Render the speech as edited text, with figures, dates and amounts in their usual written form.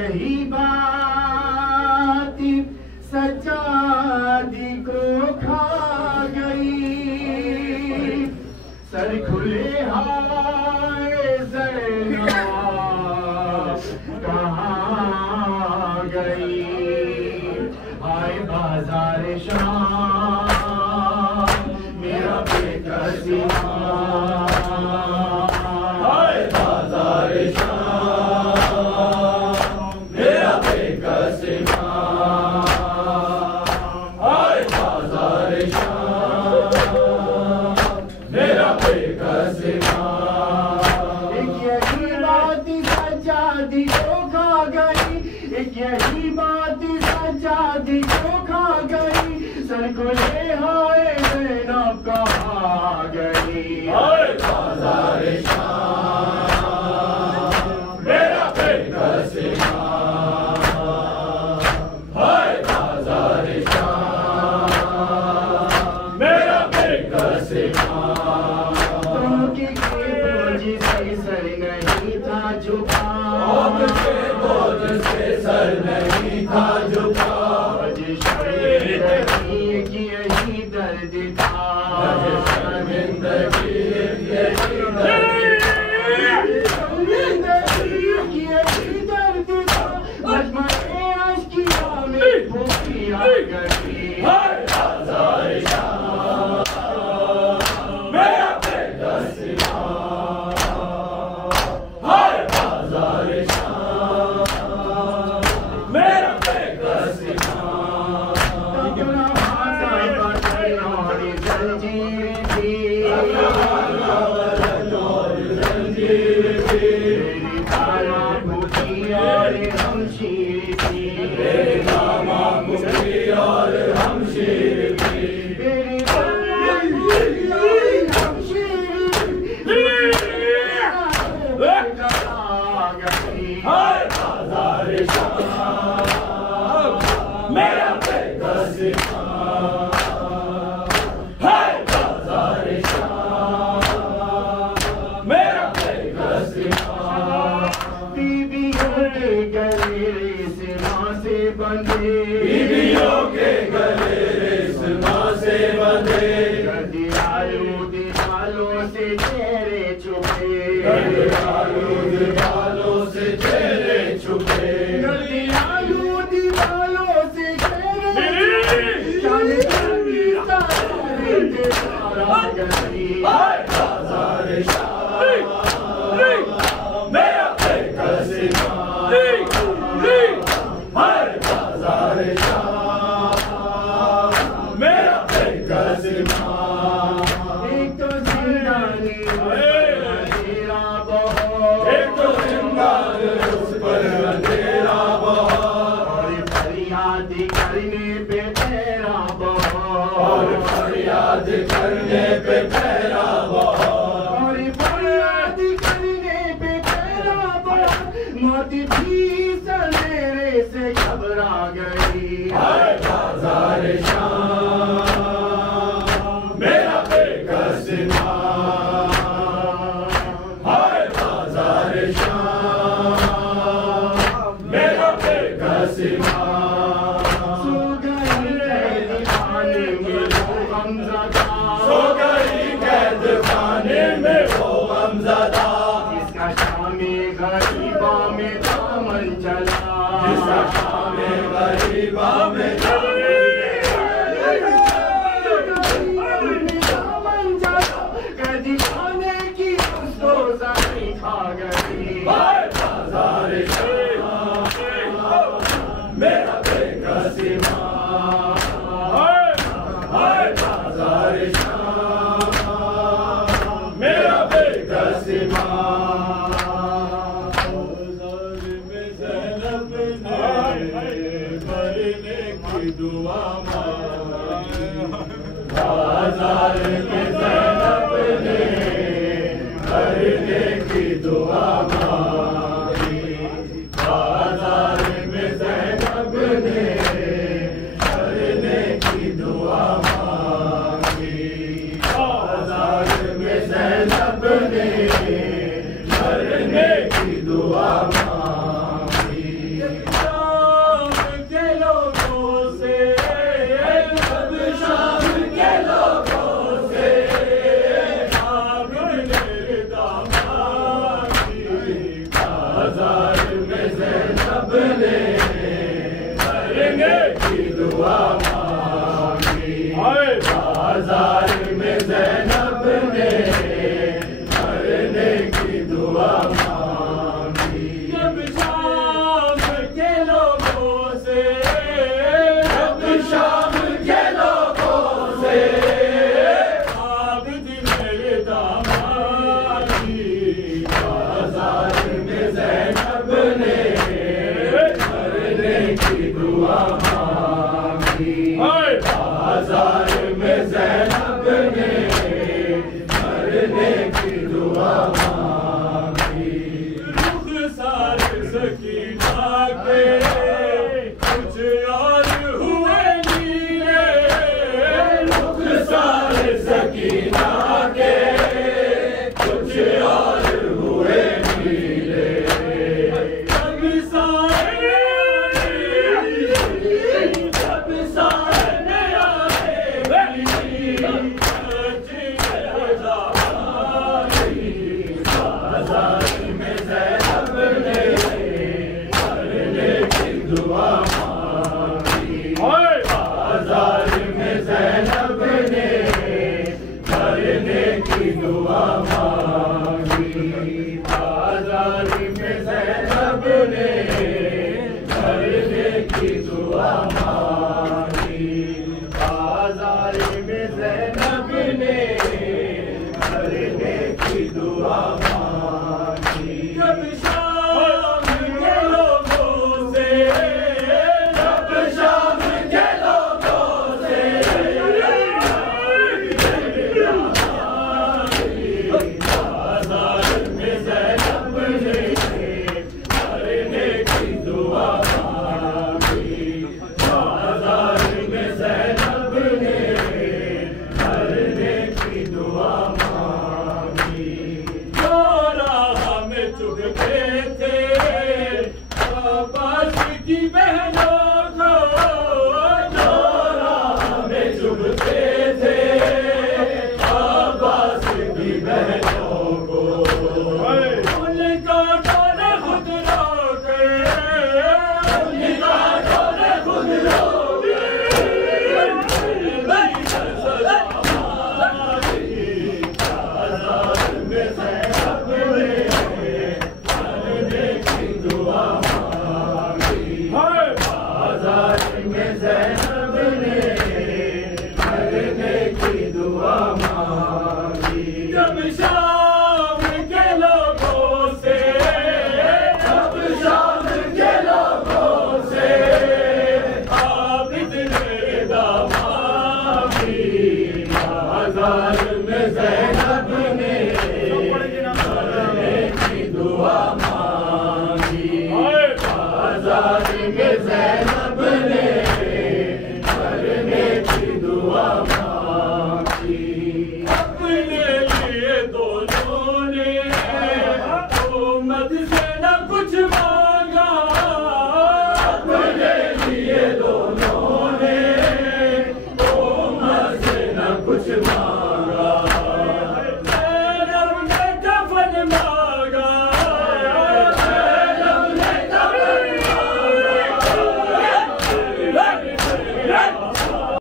यही बात सज्जादी को खा गई। सर खुले हाय ज़ैनब कहाँ गई। आए बाजार शाम मेरा बेकसी आए बाजार शाम मेरा बेकसी आए बाजार शाम मेरा बेकसी। एक यही बात सज्जादी को खा गई। एक यही बात सज्जादी को खा गई। सर खुले हाय ज़ैनब कहाँ गई। हाय बाजार शाम मेरा बेकसी हाय बाजार शाम मेरा बेकसी। बोझ से सर नहीं था झुका। बोझ से सर नहीं था झुका। शर्मिंदगी यही दर्द था। शर्मिंदगी यही दर्द था। मजमए अश्किया में भूखिया गई। हाय बाजार शाम मेरा बेकसी हाय बाजार शाम मेरा बेकसी। बीवियों के गले रेशमा से बंधे। गदियालू दीवालों से चेहरे छुपे। गदियालू दीवालों से चेहरे छुपे। गदियालू दीवालों से चेहरे हाय बाजार शाम मेरा बेकसी हाय बाजार शाम मेरा बेकसी। एक तो जिंदानी अंधेरा बहुत। एक तो जिंदानी उस पर अंधेरा बहुत। और फरियाद करने पे तेरा बहुत। और फरियाद करने पे तेरा बहुत। और फरियाद करने पे तेरा बहुत। मौत भी सवेरे से घबरा गई। हाय बाजार शाम मेरा बेकसी हाय बाजार शाम मेरा बेकसी। सो गई कैद खाने में वो गमज़दा। सो गई कैद खाने में वो गमज़दा। इसका शामे गरीबा में दामन चला। इसका शामे गरीबा में दामन चला। कैदी खाने की उसको ज़ारी खा गई। हाय बाजार शाम मेरा बेकसी हाय बाजार शाम मेरा बेकसी। दुआ बाजार में ज़ैनब ने भरने की दुआ मांगी। बाजार में ज़ैनब ने भरने की दुआ मांगी। बाजार में ज़ैनब ने भरने की दुआ मांगी। ने मरने की दुआ मांगी। बाजार में ज़ैनब ने मरने की दुआ मांगी। जब शाम के लोगों से, जब शाम के लोगों से आबिद मेरे दामादी, बाजार में ज़ैनब ने मरने की दुआ मांगी। बाजार में ज़ैनब ने मरने की दुआ मांगी। रुखसार सकीना के कुछ और हुए नीले, रुखसार सकीना के कुछ और हुए नीले। जब सारे बाजार में ज़ैनब ने मरने की दुआ मांगी। बाजार में ज़ैनब ने मरने की दुआ मांगी। बाजार में ज़ैनब ने मरने की दुआ मांगी। बाजार में ज़ैनब ने मरने की दुआ मांगी। जब शाम के लोगों से, जब शाम के लोगों से बाजार में ज़ैनब ने मरने की दुआ मांगी। बाजार में ज़ैनब ने मरने की दुआ मांगी। जो राह में चुभते थे अब्बास की